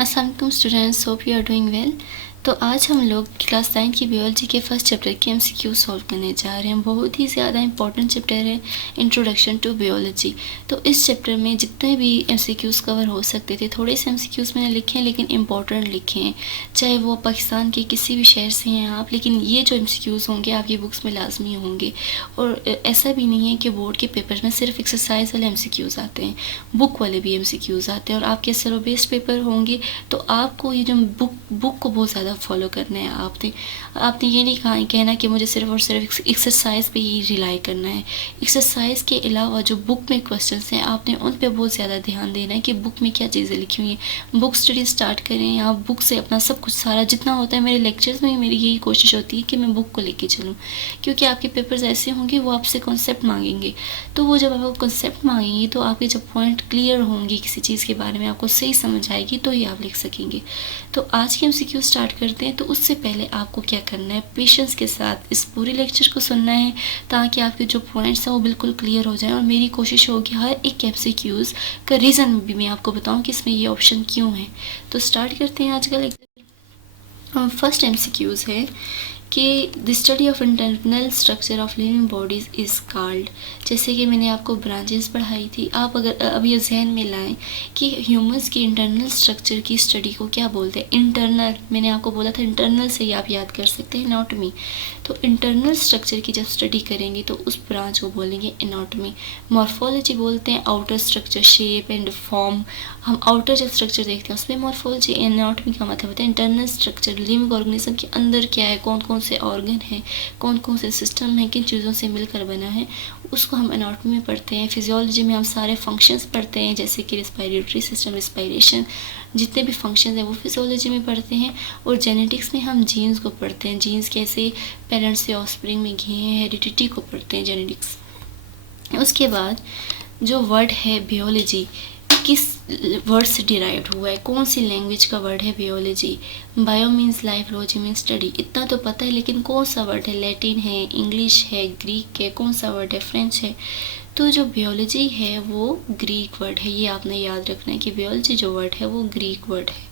अस्सलाम वालेकुम students, hope you are doing well. तो आज हम लोग क्लास 9 की बायोलॉजी के फर्स्ट चैप्टर के एमसीक्यू सॉल्व करने जा रहे हैं। बहुत ही ज़्यादा इंपॉर्टेंट चैप्टर है इंट्रोडक्शन टू बायोलॉजी। तो इस चैप्टर में जितने भी एमसीक्यूज़ कवर हो सकते थे, थोड़े से एमसीक्यूज़ मैंने लिखे हैं लेकिन इंपॉर्टेंट लिखे हैं, चाहे वो पाकिस्तान के किसी भी शहर से हैं आप, लेकिन ये जो एमसीक्यूज़ होंगे आपकी बुक्स में लाजमी होंगे। और ऐसा भी नहीं है कि बोर्ड के पेपर में सिर्फ एक्सरसाइज वाले एमसीक्यूज़ आते हैं, बुक वाले भी एमसीक्यूज़ आते हैं। और आपके सिलेबस बेस्ड पेपर होंगे तो आपको ये जो बुक को बहुत ज़्यादा फॉलो करना है। आपने ये नहीं कहना कि मुझे सिर्फ और सिर्फ एक्सरसाइज पे ही रिलाई करना है। एक्सरसाइज के अलावा जो बुक में क्वेश्चंस हैं आपने उन पे बहुत ज़्यादा ध्यान देना है कि बुक में क्या चीज़ें लिखी हुई हैं। बुक स्टडी स्टार्ट करें, आप बुक से अपना सब कुछ सारा जितना होता है, मेरे लेक्चर्स में मेरी यही कोशिश होती है कि मैं बुक को लेके चलूँ, क्योंकि आपके पेपर्स ऐसे होंगे वो आपसे कॉन्सेप्ट मांगेंगे। तो वो जब आपको कॉन्सेप्ट मांगेंगे तो आपके जब पॉइंट क्लियर होंगे किसी चीज़ के बारे में, आपको सही समझ आएगी तो ही आप लिख सकेंगे। तो आज के एमसीक्यू स्टार्ट करते हैं। तो उससे पहले आपको क्या करना है, पेशेंस के साथ इस पूरे लेक्चर को सुनना है ताकि आपके जो पॉइंट्स हैं वो बिल्कुल क्लियर हो जाए। और मेरी कोशिश होगी हर एक एमसीक्यूज़ का रीज़न भी मैं आपको बताऊं कि इसमें ये ऑप्शन क्यों है। तो स्टार्ट करते हैं आज का लेक्चर। फर्स्ट एमसीक्यूज़ है कि the study of internal structure of living bodies is called. जैसे कि मैंने आपको ब्रांचेस पढ़ाई थी, आप अगर अब ये जहन में लाएं कि ह्यूमंस की इंटरनल स्ट्रक्चर की स्टडी को क्या बोलते हैं। इंटरनल, मैंने आपको बोला था इंटरनल से ही आप याद कर सकते हैं एनाटॉमी। तो इंटरनल स्ट्रक्चर की जब स्टडी करेंगे तो उस ब्रांच को बोलेंगे एनाटॉमी। मॉर्फोलॉजी बोलते हैं outer structure, shape and form. हम आउटर जब स्ट्रक्चर देखते हैं उसमें मॉर्फोलॉजी। एनाटॉमी का मतलब होता है इंटरनल स्ट्रक्चर, लिविंग ऑर्गेनिज्म के अंदर क्या है, कौन कौन से ऑर्गन हैं, कौन कौन से सिस्टम हैं, किन चीज़ों से मिलकर बना है, उसको हम एनाटॉमी में पढ़ते हैं। फिजियोलॉजी में हम सारे फंक्शंस पढ़ते हैं, जैसे कि रिस्पायरेटरी सिस्टम, रिस्पायरेशन, जितने भी फंक्शंस हैं वो फिजियोलॉजी में पढ़ते हैं। और जेनेटिक्स में हम जीन्स को पढ़ते हैं, जीन्स कैसे पेरेंट्स से ऑफस्प्रिंग में गए हैं, हेरिडिटी को पढ़ते हैं जेनेटिक्स। उसके बाद जो वर्ड है बायोलॉजी, किस वर्ड से डिराइव्ड हुआ है, कौन सी लैंग्वेज का वर्ड है biology. Bio means life, logy means study, इतना तो पता है, लेकिन कौन सा वर्ड है, लैटिन है, इंग्लिश है, ग्रीक है, कौन सा वर्ड है, फ्रेंच है। तो जो बायोलॉजी है वो ग्रीक वर्ड है, ये आपने याद रखना है कि बायोलॉजी जो वर्ड है वो ग्रीक वर्ड है।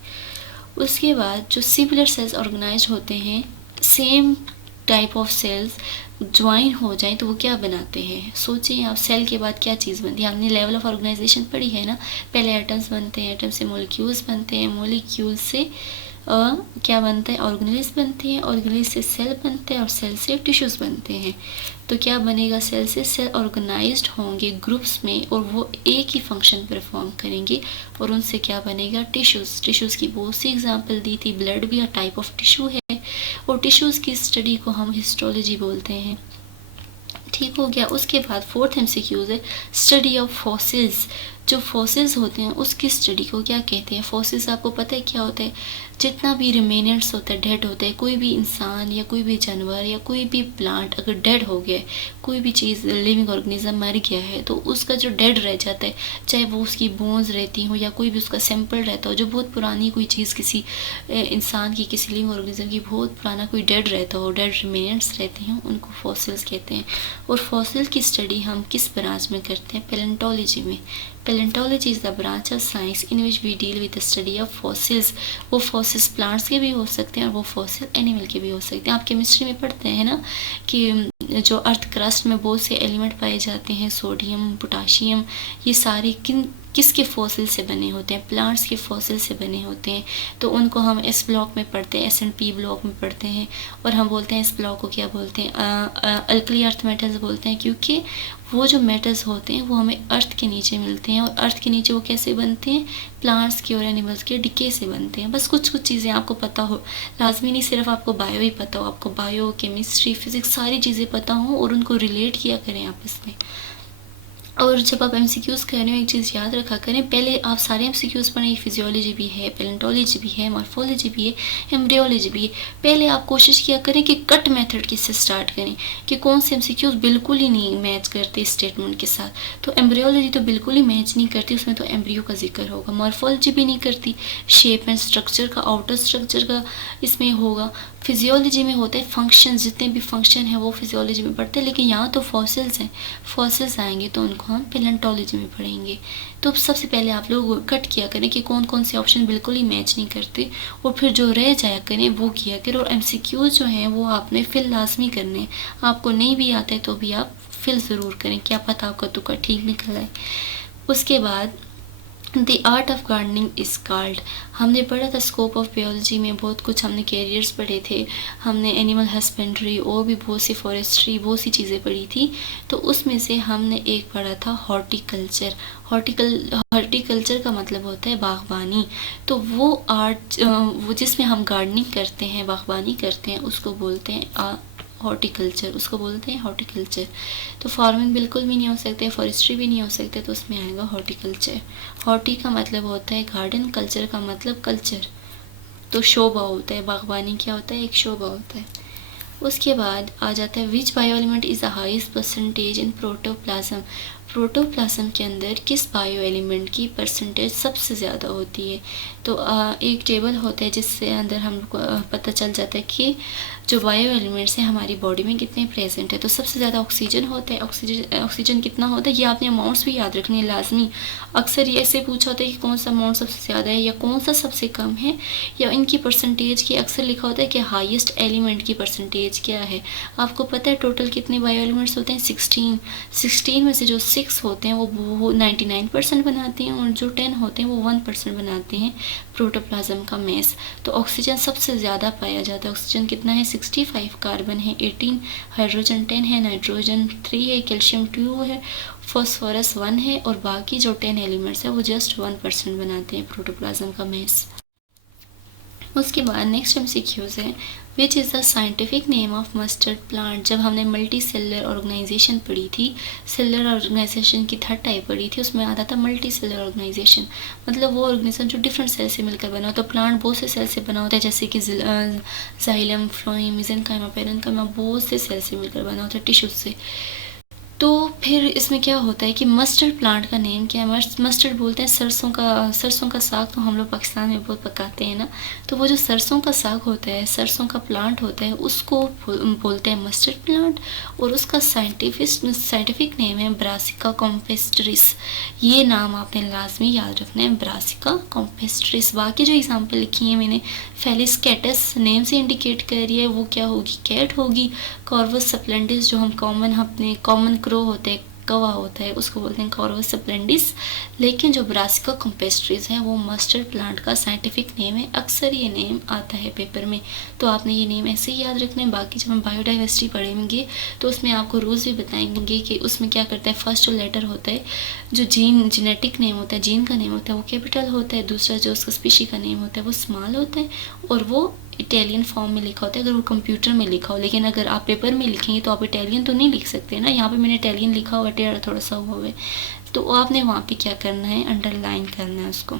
उसके बाद जो सिमिलर सेल्स ऑर्गेनाइज होते हैं, same type of cells join हो जाए तो वो क्या बनाते हैं। सोचिए आप, सेल के बाद क्या चीज़ बनती है। हमने लेवल ऑफ ऑर्गेनाइजेशन पढ़ी है ना, पहले एटम्स बनते हैं, एटम से मॉलिक्यूल्स बनते हैं, मॉलिक्यूल से क्या बनता है, ऑर्गेनेल्स बनते हैं, ऑर्गेनेल्स से सेल बनते हैं और सेल से टिश्यूज़ बनते हैं। तो क्या बनेगा, सेल से सेल ऑर्गेनाइज्ड होंगे ग्रुप्स में और वो एक ही फंक्शन परफॉर्म करेंगे और उनसे क्या बनेगा, टिश्यूज़। टिश्यूज़ की बहुत सी एग्जांपल दी थी, ब्लड भी टाइप ऑफ टिश्यू है और टिश्यूज़ की स्टडी को हम हिस्टोलॉजी बोलते हैं। ठीक हो गया। उसके बाद फोर्थ एमसीक्यूज है स्टडी ऑफ फॉसिल्स। जो फॉसिल्स होते हैं उसकी स्टडी को क्या कहते हैं। फॉसिल्स आपको पता है क्या होता है, जितना भी रिमेनेंट्स होता है, डेड होता है, कोई भी इंसान या कोई भी जानवर या कोई भी प्लांट अगर डेड हो गया है, कोई भी चीज़ लिविंग ऑर्गेनिज्म मर गया है, तो उसका जो डेड रह जाता है, चाहे वो उसकी बोन्स रहती हो या कोई भी उसका सैंपल रहता हो, जो बहुत पुरानी कोई चीज़ किसी इंसान की, किसी लिविंग ऑर्गेनिज्म की बहुत पुराना कोई डेड रहता हो, डेड रिमेनेंट्स रहते हैं, उनको फॉसिल्स कहते हैं। और फॉसिल की स्टडी हम किस ब्रांच में करते हैं, पैलेंटोलॉजी में। Palaeontology is the branch of science in which we deal with the study of fossils. वो फॉसिल्स प्लांट्स के भी हो सकते हैं और वो फॉसिल एनिमल के भी हो सकते हैं। आप केमिस्ट्री में पढ़ते हैं ना कि जो अर्थ क्रस्ट में बहुत से एलिमेंट पाए जाते हैं, सोडियम, पोटाशियम, ये सारे किसके फॉसिल से बने होते हैं, प्लांट्स के फॉसिल से बने होते हैं। तो उनको हम एस ब्लॉक में पढ़ते हैं, S&P ब्लॉक में पढ़ते हैं। और हम बोलते हैं इस ब्लॉक को क्या बोलते हैं, अल्कली अर्थ मेटल्स बोलते हैं, क्योंकि वो जो मेटल्स होते हैं वो हमें अर्थ के नीचे मिलते हैं। और अर्थ के नीचे वो कैसे बनते हैं, प्लांट्स के और एनिमल्स के डिके से बनते हैं। बस कुछ कुछ चीज़ें आपको पता हो, लाजमी नहीं सिर्फ आपको बायो ही पता हो, आपको बायो, केमिस्ट्री, फिजिक्स सारी चीज़ें पता हो और उनको रिलेट किया करें आपस में। और जब आप एमसीक्यूज़ कर रहे हो एक चीज़ याद रखा करें, पहले आप सारे एमसीक्यूज़ पढ़ें, फिजियोलॉजी भी है, पैलेंटोलॉजी भी है, मॉर्फोलॉजी भी है, एम्ब्रियोलॉजी भी है। पहले आप कोशिश किया करें कि कट मेथड किससे स्टार्ट करें, कि कौन से एमसीक्यूज़ बिल्कुल ही नहीं मैच करते स्टेटमेंट के साथ। तो एम्ब्रियोलॉजी तो बिल्कुल ही मैच नहीं करती, उसमें तो एम्ब्रियो का जिक्र होगा। मॉर्फोलॉजी भी नहीं करती, शेप एंड स्ट्रक्चर का, आउटर स्ट्रक्चर का इसमें होगा। फिजियोलॉजी में होते हैं फंक्शन, जितने भी फंक्शन हैं वो फिजियोलॉजी में पढ़ते हैं, लेकिन यहाँ तो फॉसिल्स हैं, फॉसिल्स आएंगे तो उनको हम पेलेंटोलॉजी में पढ़ेंगे। तो सबसे पहले आप लोग कट किया करें कि कौन कौन से ऑप्शन बिल्कुल ही मैच नहीं करते, और फिर जो रह जाया करें वो किया करें। और MCQs जो हैं वो आपने फिल लाजमी करने हैं, आपको नहीं भी आता है तो भी आप फिल ज़रूर करें, क्या पता आपका तुक्का ठीक निकल आए। उसके बाद the art of gardening is called, हमने पढ़ा था स्कोप ऑफ बायोलॉजी में बहुत कुछ, हमने कैरियर्स पढ़े थे, हमने एनिमल हस्बेंड्री और भी बहुत सी फॉरेस्ट्री बहुत सी चीज़ें पढ़ी थी। तो उसमें से हमने एक पढ़ा था हॉर्टिकल्चर। हॉर्टिकल्चर का मतलब होता है बागबानी। तो वो आर्ट वो जिसमें हम गार्डनिंग करते हैं, बागबानी करते हैं, उसको बोलते हैं हॉर्टिकल्चर, उसको बोलते हैं हॉर्टिकल्चर। तो फार्मिंग बिल्कुल भी नहीं हो सकते, फॉरेस्ट्री भी नहीं हो सकते, तो उसमें आएगा हॉर्टिकल्चर। हॉर्टी का मतलब होता है गार्डन, कल्चर का मतलब कल्चर, तो शोभा होता है, बागबानी क्या होता है, एक शोभा होता है। उसके बाद आ जाता है which bio element is the highest percentage in protoplasm. Protoplasm के अंदर किस बायो एलिमेंट की परसेंटेज सबसे ज़्यादा होती है। तो एक टेबल होता है जिससे अंदर हम पता चल जाता है कि जो बायो एलिमेंट्स हैं हमारी बॉडी में कितने प्रेजेंट है। तो सबसे ज़्यादा ऑक्सीजन होता है, ऑक्सीजन कितना होता है, ये आपने अमाउंट्स भी याद रखने लाजमी। अक्सर ये ऐसे पूछा होता है कि कौन सा अमाउंट सबसे ज़्यादा है या कौन सा सबसे कम है, या इनकी परसेंटेज की अक्सर लिखा होता है कि हाईएस्ट एलिमेंट की परसेंटेज क्या है। आपको पता है टोटल कितने बायो एलिमेंट्स होते हैं, 16 में से जो 6 होते हैं वो 99% बनाते हैं, और जो 10 होते हैं वो 1% बनाते हैं प्रोटोप्लाज्म का मेस। तो ऑक्सीजन सबसे ज़्यादा पाया जाता है, ऑक्सीजन कितना है 65, कार्बन है 18, हाइड्रोजन 10 है, नाइट्रोजन 3 है, कैल्शियम 2 है, फॉस्फोरस 1 है, और बाकी जो 10 एलिमेंट्स है वो जस्ट 1% बनाते हैं प्रोटोप्लाज्म का मेस। उसके बाद नेक्स्ट MCQs है which is the scientific name of mustard plant. जब हमने मल्टी सेलर ऑर्गेनाइजेशन पढ़ी थी, सेलर ऑर्गेनाइजेशन की 3rd टाइप पढ़ी थी, उसमें आता था मल्टी सेलर ऑर्गेनाइजेशन, मतलब वो ऑर्गेनाइजेशन जो डिफरेंट सेल से मिलकर बना होता है। तो प्लांट बहुत से सेल से बना होता है, जैसे कि जाइलम, फ्लोएम, मेसेंकाइमा, पेरेन्काइमा, बहुत से सेल से मिलकर बना होता है, टिश्यूज से। तो फिर इसमें क्या होता है कि मस्टर्ड प्लांट का नेम क्या है, मस्टर्ड बोलते हैं सरसों का साग, तो हम लोग पाकिस्तान में बहुत पकाते हैं ना। तो वो जो सरसों का साग होता है, सरसों का प्लांट होता है, उसको बोलते हैं मस्टर्ड प्लांट, और उसका साइंटिफिक नेम है ब्रासिका कॉम्पेस्ट्रिस। ये नाम आपने लाजमी याद रखना है, ब्रासिका कॉम्पेस्ट्रिस। बाकी जो एग्जाम्पल लिखी है मैंने, फेलिस कैटस नेम से इंडिकेट कर रही है, वो क्या होगी, कैट होगी। कॉर्वस स्प्लेंडिस जो हम कॉमन क्रो होते हैं, कौवा होता है, उसको बोलते हैं कॉर्वस स्प्लेंडिस। लेकिन जो ब्रासिका कॉम्पेस्ट्रिस है वो मस्टर्ड प्लांट का साइंटिफिक नेम है, अक्सर ये नेम आता है पेपर में, तो आपने ये नेम ऐसे ही याद रखना है। बाकी जब हम बायोडाइवर्सिटी पढ़ेंगे तो उसमें आपको रूल्स भी बताएंगे कि उसमें क्या करता है। फर्स्ट जो लेटर होता है, जो जेनेटिक नेम होता है, जीन का नेम होता है, वो कैपिटल होता है। दूसरा जो उसका स्पीशी का नेम होता है वो स्मॉल होता है, और वो इटालियन फॉर्म में लिखा होता है अगर वो कंप्यूटर में लिखा हो। लेकिन अगर आप पेपर में लिखेंगे तो आप इटालियन तो नहीं लिख सकते ना, यहाँ पे मैंने इटालियन लिखा हुआ, टेढ़ा थोड़ा सा हुआ है, तो आपने वहाँ पे क्या करना है, अंडरलाइन करना है उसको।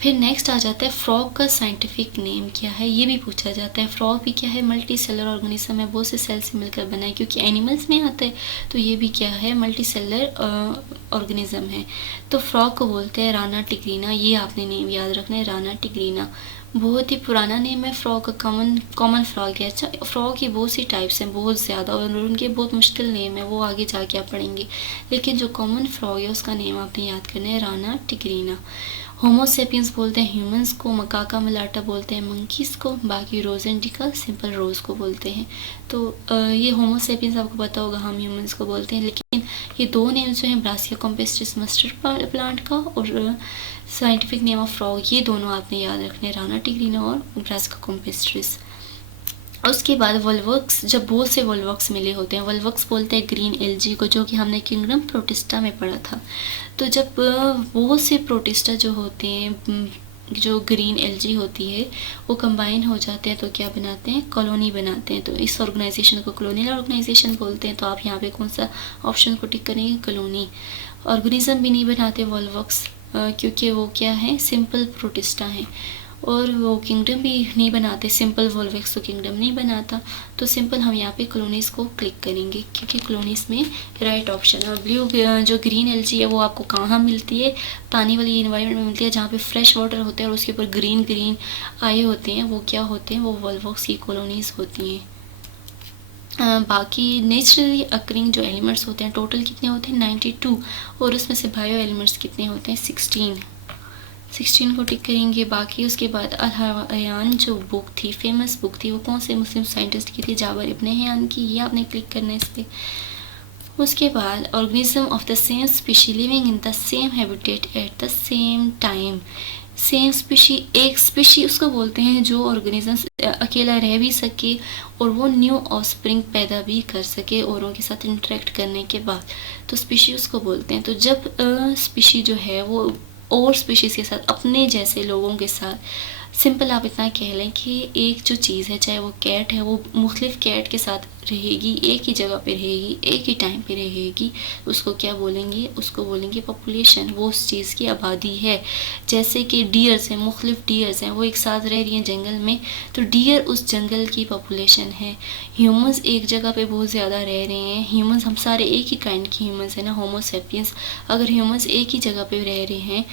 फिर नेक्स्ट आ जाता है फ्रॉग का साइंटिफिक नेम क्या है, ये भी पूछा जाता है। फ्रॉग भी क्या है, मल्टी सेलर ऑर्गेनिज्म है, बहुत से सेल से मिलकर बना है, क्योंकि एनिमल्स में आता है, तो ये भी क्या है, मल्टी सेलर ऑर्गेनिज्म है। तो फ्रॉग को बोलते हैं राना टिग्रीना, ये आपने नेम याद रखना है, राना टिग्रीना। बहुत ही पुराना नेम है फ्रॉग का, कॉमन फ्रॉग है। अच्छा, फ्रॉग की बहुत सी टाइप्स हैं, बहुत ज़्यादा, और उनके बहुत मुश्किल नेम है, वो आगे जाके आप पढ़ेंगे। लेकिन जो कॉमन फ्रॉग है उसका नेम आपने याद करना है, राना टिग्रीना। होमोसेपियंस बोलते हैं ह्यूमंस को, मकाका मलाटा बोलते हैं मंकीज़ को, बाकी रोजेंटिका सिंपल रोज को बोलते हैं। तो ये होमोसेपियंस आपको पता होगा, हम ह्यूमंस को बोलते हैं। लेकिन ये दो नेम्स जो हैं, ब्रासिका कॉम्पेस्ट्रिस मस्टर्ड प्लांट का और साइंटिफिक नेम ऑफ फ्रॉग, ये दोनों आपने याद रखने, राना टिग्रीना और ब्रासिका कॉम्पेस्ट्रिस। उसके बाद वोल्वक्स, जब बहुत से वोल्वक्स मिले होते हैं, वोल्वक्स बोलते हैं ग्रीन एल्जी को, जो कि हमने किंगडम प्रोटिस्टा में पढ़ा था। तो जब बहुत से प्रोटिस्टा जो होते हैं, जो ग्रीन एल्जी होती है, वो कंबाइन हो जाते हैं तो क्या बनाते हैं, कॉलोनी बनाते हैं। तो इस ऑर्गेनाइजेशन को कॉलोनियल ऑर्गेनाइजेशन बोलते हैं। तो आप यहाँ पे कौन सा ऑप्शन को टिक करेंगे, कॉलोनी। ऑर्गेनिज्म भी नहीं बनाते वोल्वक्स, क्योंकि वो क्या है, सिंपल प्रोटिस्टा हैं। और वो किंगडम भी नहीं बनाते, सिंपल वोल्वेक्स तो किंगडम नहीं बनाता। तो सिंपल हम यहाँ पे कॉलोनीज़ को क्लिक करेंगे क्योंकि कॉलोनीज़ में राइट ऑप्शन है। और ब्लू जो ग्रीन एलजी है वो आपको कहाँ मिलती है, पानी वाली इन्वायरमेंट में मिलती है जहाँ पे फ्रेश वाटर होते हैं और उसके ऊपर ग्रीन ग्रीन आए होते हैं, वो क्या होते हैं, वो वोल्वेक्स की कॉलोनीज़ होती हैं। बाकी नेचुरली अकरिंग जो एलिमेंट्स होते हैं टोटल कितने होते हैं 92, और उसमें से बायो एलिमेंट्स कितने होते हैं 16 को टिक करेंगे। बाकी उसके बाद अल हयान जो बुक थी, फेमस बुक थी, वो कौन से मुस्लिम साइंटिस्ट की थी, जाबर इब्न हयान की, ये आपने क्लिक करना है इस पर। उसके बाद organism of the same species living in the same habitat at the same time. Same species, एक स्पीशी उसको बोलते हैं जो ऑर्गेनिज्म अकेला रह भी सके और वो न्यू ऑफस्प्रिंग पैदा भी कर सके औरों के साथ इंटरेक्ट करने के बाद, तो स्पीशी उसको बोलते हैं। तो जब स्पीशी जो है वो और स्पीशीज़ के साथ, अपने जैसे लोगों के साथ, सिंपल आप इतना कह लें कि एक जो चीज़ है, चाहे वो कैट है, वो मुख्तलिफ कैट के साथ रहेगी, एक ही जगह पे रहेगी, एक ही टाइम पे रहेगी, उसको क्या बोलेंगे, उसको बोलेंगे पॉपुलेशन। वो उस चीज़ की आबादी है। जैसे कि डियर्स हैं, मुख्तलिफ डियर्स हैं, वो एक साथ रह रही हैं जंगल में, तो डियर उस जंगल की पॉपुलेशन है। ह्यूमंस एक जगह पे बहुत ज़्यादा रह रहे हैं, ह्यूमंस हम सारे एक ही काइंड के ह्यूमंस हैं ना, होमो सेपियंस। अगर ह्यूमंस एक ही जगह पे रह रहे हैं,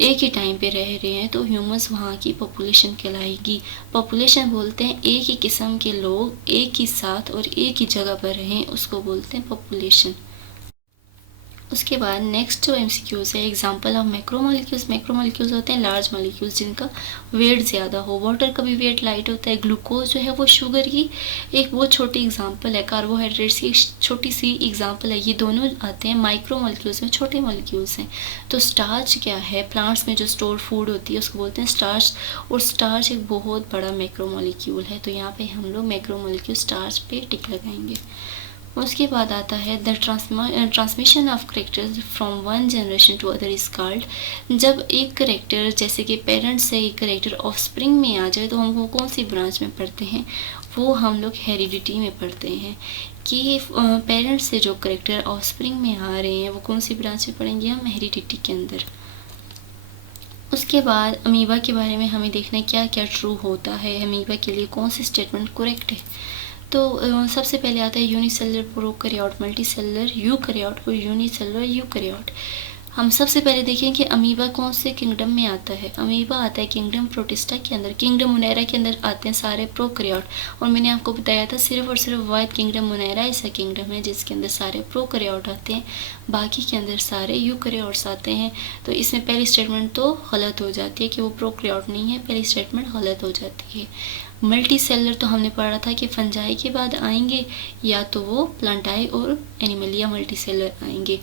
एक ही टाइम पे रह रहे हैं, तो ह्यूमंस वहाँ की पॉपुलेशन कहलाएगी। पॉपुलेशन बोलते हैं एक ही किस्म के लोग एक ही साथ और एक ही जगह पर रहें, उसको बोलते हैं पॉपुलेशन। उसके बाद नेक्स्ट जो एमसीक्यूज है, एग्जांपल ऑफ मैक्रोमोलिक्यूल्स। मैक्रोमोलिक्यूल्स होते हैं लार्ज मॉलिक्यूल्स जिनका वेट ज़्यादा हो। वाटर का भी वेट लाइट होता है। ग्लूकोज जो है वो शुगर की एक बहुत छोटी एग्जांपल है, कार्बोहाइड्रेट्स की छोटी सी एग्जांपल है। ये दोनों आते हैं माइक्रोमोलिक्यूल्स में, छोटे मॉलिक्यूल्स हैं। तो स्टार्च क्या है, प्लांट्स में जो स्टोर फूड होती है उसको बोलते हैं स्टार्च, और स्टार्च एक बहुत बड़ा मैक्रोमोलिक्यूल है। तो यहाँ पे हम लोग मैक्रोमोलिक्यूल स्टार्च पे टिक लगाएंगे। उसके बाद आता है the transmission of characters from one generation to other is called. जब एक करेक्टर जैसे कि पेरेंट्स से एक करेक्टर ऑफस्प्रिंग में आ जाए तो हम वो कौन सी ब्रांच में पढ़ते हैं, वो हम लोग हेरिडिटी में पढ़ते हैं। कि पेरेंट्स से जो करेक्टर ऑफस्प्रिंग में आ रहे हैं वो कौन सी ब्रांच में पढ़ेंगे हम, हेरिडिटी के अंदर। उसके बाद अमीबा के बारे में हमें देखना है क्या क्या ट्रू होता है, अमीबा के लिए कौन सी स्टेटमेंट करेक्ट है। तो सबसे पहले आता है यूनिसेलुलर प्रोकैरियोट, मल्टीसेलुलर यूकैरियोट और यूनिसेलुलर यूकैरियोट। हम सबसे पहले देखें कि अमीबा कौन से किंगडम में आता है। अमीबा आता है किंगडम प्रोटिस्टा के अंदर, किंगडम मुनैरा के अंदर आते हैं सारे प्रोकैरियोट। और मैंने आपको बताया था सिर्फ और सिर्फ वाइट किंगडम मुनैरा ऐसा किंगडम है जिसके अंदर सारे प्रोकैरियोट आते हैं, बाकी के अंदर सारे यूकैरियोट्स आते हैं। तो इसमें पहली स्टेटमेंट तो गलत हो जाती है कि वो प्रोकैरियोट नहीं है, पहली स्टेटमेंट गलत हो जाती है। मल्टी सेलर तो हमने पढ़ा था कि फंजाई के बाद आएंगे, या तो वो प्लांटाई और एनिमलिया मल्टी सेलर आएंगे।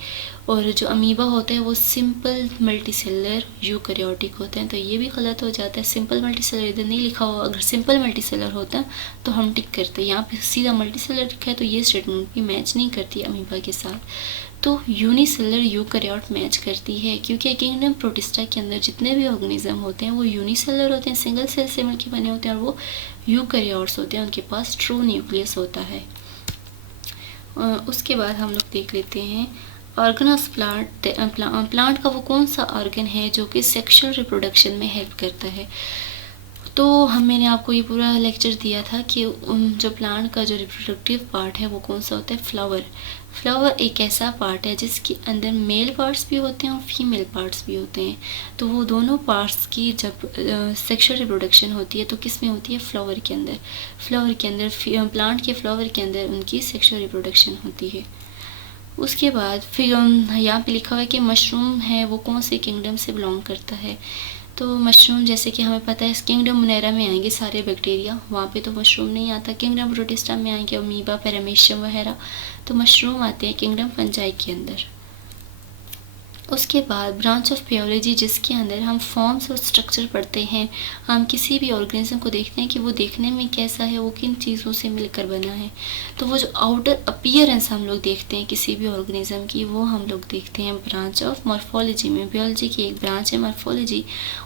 और जो अमीबा होते हैं वो सिंपल मल्टी सेलर यूकैरियोटिक होते हैं, तो ये भी गलत हो जाता है। सिंपल मल्टी सेलर इधर नहीं लिखा हुआ, अगर सिंपल मल्टी सेलर होता तो हम टिक करते, यहाँ पे सीधा मल्टी सेलर लिखा है तो ये स्टेटमेंट भी मैच नहीं करती अमीबा के साथ। तो यूनिसेलर यूकैरियोट मैच करती है, क्योंकि किंगडम प्रोटिस्टा के अंदर जितने भी ऑर्गेनिज्म होते हैं वो यूनिसेलर होते हैं, सिंगल सेल से मिलकर बने होते हैं, और वो यूकैरियोट्स होते हैं, उनके पास ट्रू न्यूक्लियस होता है। उसके बाद हम लोग देख लेते हैं ऑर्गन ऑफ प्लांट का वो कौन सा ऑर्गन है जो कि सेक्सुअल रिप्रोडक्शन में हेल्प करता है। तो मैंने आपको ये पूरा लेक्चर दिया था कि जो प्लांट का जो रिप्रोडक्टिव पार्ट है वो कौन सा होता है, फ्लावर। फ्लावर एक ऐसा पार्ट है जिसके अंदर मेल पार्ट्स भी होते हैं और फीमेल पार्ट्स भी होते हैं। तो वो दोनों पार्ट्स की जब सेक्सुअल रिप्रोडक्शन होती है तो किस में होती है, फ्लावर के अंदर। फ्लावर के अंदर, प्लांट के फ्लावर के अंदर उनकी सेक्सुअल रिप्रोडक्शन होती है। उसके बाद फिर यहाँ पे लिखा हुआ है कि मशरूम है वो कौन से किंगडम से बिलोंग करता है। तो मशरूम जैसे कि हमें पता है किंगडम मुनैरा में आएंगे सारे बैक्टीरिया, वहाँ पे तो मशरूम नहीं आता। किंगडम प्रोटिस्टा में आएंगे अमीबा, पैरामीशियम वगैरह, तो मशरूम आते हैं किंगडम फंजाई के अंदर। उसके बाद ब्रांच ऑफ बायोलॉजी जिसके अंदर हम फॉर्म्स और स्ट्रक्चर पढ़ते हैं। हम किसी भी ऑर्गेनिज्म को देखते हैं कि वो देखने में कैसा है, वो किन चीज़ों से मिलकर बना है। तो वो जो आउटर अपीयरेंस हम लोग देखते हैं किसी भी ऑर्गेनिज्म की, वो हम लोग देखते हैं ब्रांच ऑफ मॉर्फोलॉजी में। बायोलॉजी की एक ब्रांच है मॉर्फोलॉजी,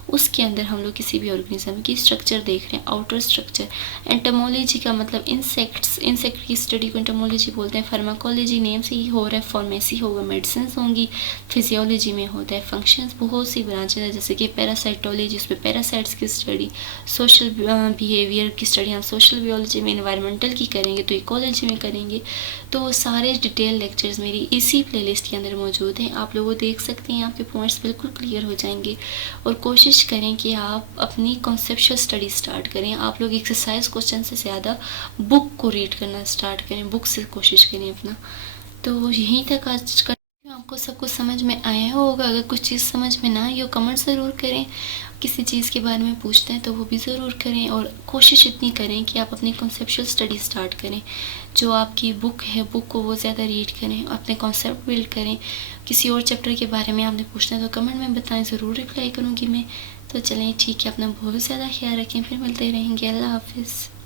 उसके अंदर हम लोग किसी भी ऑर्गेनिज्म की स्ट्रक्चर देख रहे हैं, आउटर स्ट्रक्चर। एंटोमोलॉजी का मतलब इंसेक्ट की स्टडी को एंटोमोलॉजी बोलते हैं। फार्माकोलॉजी नेम से ही हो रहा है, फार्मेसी होगा, मेडिसिन होंगी। फिजियोलॉजी बायोलॉजी में होता है। फंक्शंस बहुत सी ब्रांचेज है, जैसे कि पैरासाइटोलॉजी, उसमें पैरासाइट्स की स्टडी, सोशल बिहेवियर की स्टडी हम सोशल बायोलॉजी में, इन्वायरमेंटल की करेंगे तो इकोलॉजी में करेंगे। तो वो सारे डिटेल लेक्चर्स मेरी इसी प्लेलिस्ट के अंदर मौजूद हैं, आप लोग वो देख सकते हैं, आपके पॉइंट्स बिल्कुल क्लियर हो जाएंगे। और कोशिश करें कि आप अपनी कॉन्सेप्चुअल स्टडी स्टार्ट करें। आप लोग एक्सरसाइज क्वेश्चन से ज़्यादा बुक को रीड करना स्टार्ट करें, बुक से कोशिश करें अपना। तो यहीं तक आज का आपको सब कुछ समझ में आया होगा। अगर कुछ चीज़ समझ में ना आई हो कमेंट ज़रूर करें, किसी चीज़ के बारे में पूछते हैं तो वो भी ज़रूर करें। और कोशिश इतनी करें कि आप अपनी कॉन्सेप्चुअल स्टडी स्टार्ट करें, जो आपकी बुक है बुक को वो ज़्यादा रीड करें, अपने कॉन्सेप्ट बिल्ड करें। किसी और चैप्टर के बारे में आपने पूछना है तो कमेंट में बताएं, ज़रूर रिप्लाई करूँगी मैं। तो चलें ठीक है, अपना बहुत ज़्यादा ख्याल रखें, फिर मिलते रहेंगे। अल्लाह हाफिज़।